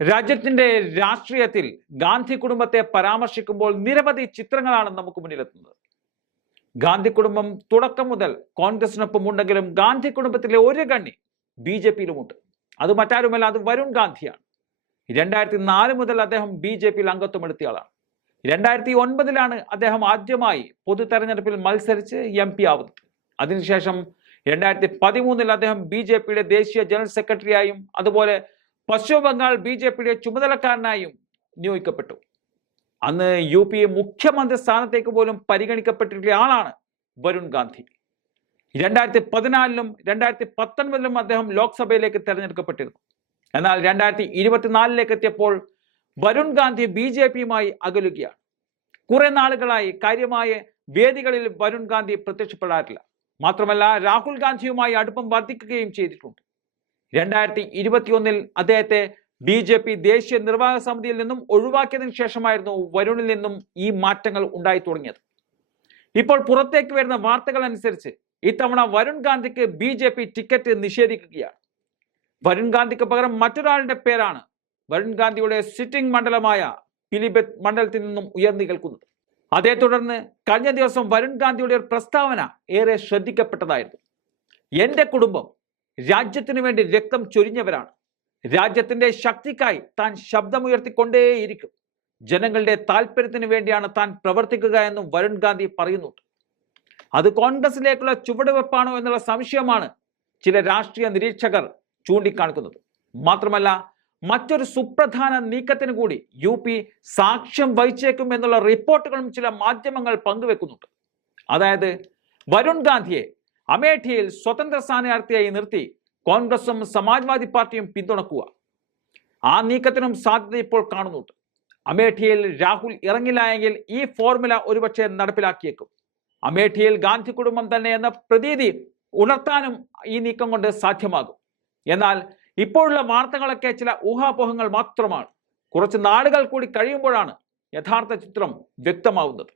രാജ്യത്തിന്റെ രാഷ്ട്രീയത്തിൽ ഗാന്ധി കുടുംബത്തെ പരാമർശിക്കുമ്പോൾ നിരവധി ചിത്രങ്ങളാണ് നമുക്ക് മുന്നിലെത്തുന്നത്. ഗാന്ധി കുടുംബം തുടക്കം മുതൽ കോൺഗ്രസിനൊപ്പം ഉണ്ടെങ്കിലും ഗാന്ധി കുടുംബത്തിലെ ഒരു കണ്ണി ബി ജെ പിയിലുമുണ്ട്. അത് മറ്റാരുമല്ല അത് വരുൺ ഗാന്ധിയാണ്. രണ്ടായിരത്തി നാല് മുതൽ അദ്ദേഹം ബി ജെ പിയിൽ അംഗത്വം എടുത്തയാളാണ് രണ്ടായിരത്തി ഒൻപതിലാണ് അദ്ദേഹം ആദ്യമായി പൊതു തെരഞ്ഞെടുപ്പിൽ മത്സരിച്ച് എം പി ആവുന്നത്. അതിനുശേഷം രണ്ടായിരത്തി പതിമൂന്നിൽ അദ്ദേഹം ബി ജെ പിയുടെ ദേശീയ ജനറൽ സെക്രട്ടറിയായും അതുപോലെ പശ്ചിമ ബംഗാൾ ബി ജെ പിയുടെ ചുമതലക്കാരനായും നിയോഗിക്കപ്പെട്ടു. അന്ന് യു പി എ മുഖ്യമന്ത്രി സ്ഥാനത്തേക്ക് പോലും പരിഗണിക്കപ്പെട്ടിട്ടുള്ള ആളാണ് വരുൺ ഗാന്ധി. രണ്ടായിരത്തി പതിനാലിലും രണ്ടായിരത്തി പത്തൊൻപതിലും അദ്ദേഹം ലോക്സഭയിലേക്ക് തെരഞ്ഞെടുക്കപ്പെട്ടിരുന്നു. എന്നാൽ രണ്ടായിരത്തി ഇരുപത്തിനാലിലേക്ക് എത്തിയപ്പോൾ വരുൺ ഗാന്ധി ബി ജെ പിയുമായി അകലുകയാണ്. കുറെ നാളുകളായി കാര്യമായ വേദികളിൽ വരുൺ ഗാന്ധി പ്രത്യക്ഷപ്പെടാറില്ല. മാത്രമല്ല രാഹുൽ ഗാന്ധിയുമായി അടുപ്പം വർദ്ധിക്കുകയും ചെയ്തിട്ടുണ്ട്. രണ്ടായിരത്തി ഇരുപത്തിയൊന്നിൽ അദ്ദേഹത്തെ ബി ജെ പി ദേശീയ നിർവാഹക സമിതിയിൽ നിന്നും ഒഴിവാക്കിയതിനു ശേഷമായിരുന്നു വരുണിൽ നിന്നും ഈ മാറ്റങ്ങൾ ഉണ്ടായി തുടങ്ങിയത്. ഇപ്പോൾ പുറത്തേക്ക് വരുന്ന വാർത്തകൾ അനുസരിച്ച് ഇത്തവണ വരുൺ ഗാന്ധിക്ക് ബി ജെ പി ടിക്കറ്റ് നിഷേധിക്കുകയാണ്. വരുൺ ഗാന്ധിക്ക് പകരം മറ്റൊരാളുടെ പേരാണ് വരുൺ ഗാന്ധിയുടെ സിറ്റിംഗ് മണ്ഡലമായ പിലിബത്ത് മണ്ഡലത്തിൽ നിന്നും ഉയർന്നു കേൾക്കുന്നത് അതേ തുടർന്ന് കഴിഞ്ഞ ദിവസം വരുൺ ഗാന്ധിയുടെ ഒരു പ്രസ്താവന ഏറെ ശ്രദ്ധിക്കപ്പെട്ടതായിരുന്നു. എന്റെ കുടുംബം രാജ്യത്തിനു വേണ്ടി രക്തം ചൊരിഞ്ഞവരാണ്. രാജ്യത്തിന്റെ ശക്തിക്കായി താൻ ശബ്ദമുയർത്തിക്കൊണ്ടേയിരിക്കും. ജനങ്ങളുടെ താല്പര്യത്തിന് വേണ്ടിയാണ് താൻ പ്രവർത്തിക്കുക എന്നും വരുൺ ഗാന്ധി പറയുന്നുണ്ട് അത് കോൺഗ്രസിലേക്കുള്ള ചുവടുവെപ്പാണോ എന്നുള്ള സംശയമാണ് ചില രാഷ്ട്രീയ നിരീക്ഷകർ ചൂണ്ടിക്കാണിക്കുന്നത്. മാത്രമല്ല മറ്റൊരു സുപ്രധാന നീക്കത്തിന് കൂടി യു പി സാക്ഷ്യം വഹിച്ചേക്കും എന്നുള്ള റിപ്പോർട്ടുകളും ചില മാധ്യമങ്ങൾ പങ്കുവെക്കുന്നുണ്ട്. അതായത് വരുൺ ഗാന്ധിയെ അമേഠിയിൽ സ്വതന്ത്ര സ്ഥാനാർത്ഥിയായി നിർത്തി കോൺഗ്രസും സമാജ്വാദി പാർട്ടിയും പിന്തുണക്കുക. ആ നീക്കത്തിനും സാധ്യത ഇപ്പോൾ കാണുന്നുണ്ട്. അമേഠിയിൽ രാഹുൽ ഇറങ്ങില്ല എങ്കിൽ ഈ ഫോർമുല ഒരുപക്ഷെ നടപ്പിലാക്കിയേക്കും. അമേഠിയിൽ ഗാന്ധി കുടുംബം തന്നെ എന്ന പ്രതീതി ഉണർത്താനും ഈ നീക്കം കൊണ്ട് സാധ്യമാകും. എന്നാൽ ഇപ്പോഴുള്ള വാർത്തകളൊക്കെ ചില ഊഹാപോഹങ്ങൾ മാത്രമാണ്. കുറച്ച് നാളുകൾ കൂടി കഴിയുമ്പോഴാണ് യഥാർത്ഥ ചിത്രം വ്യക്തമാവുന്നത്.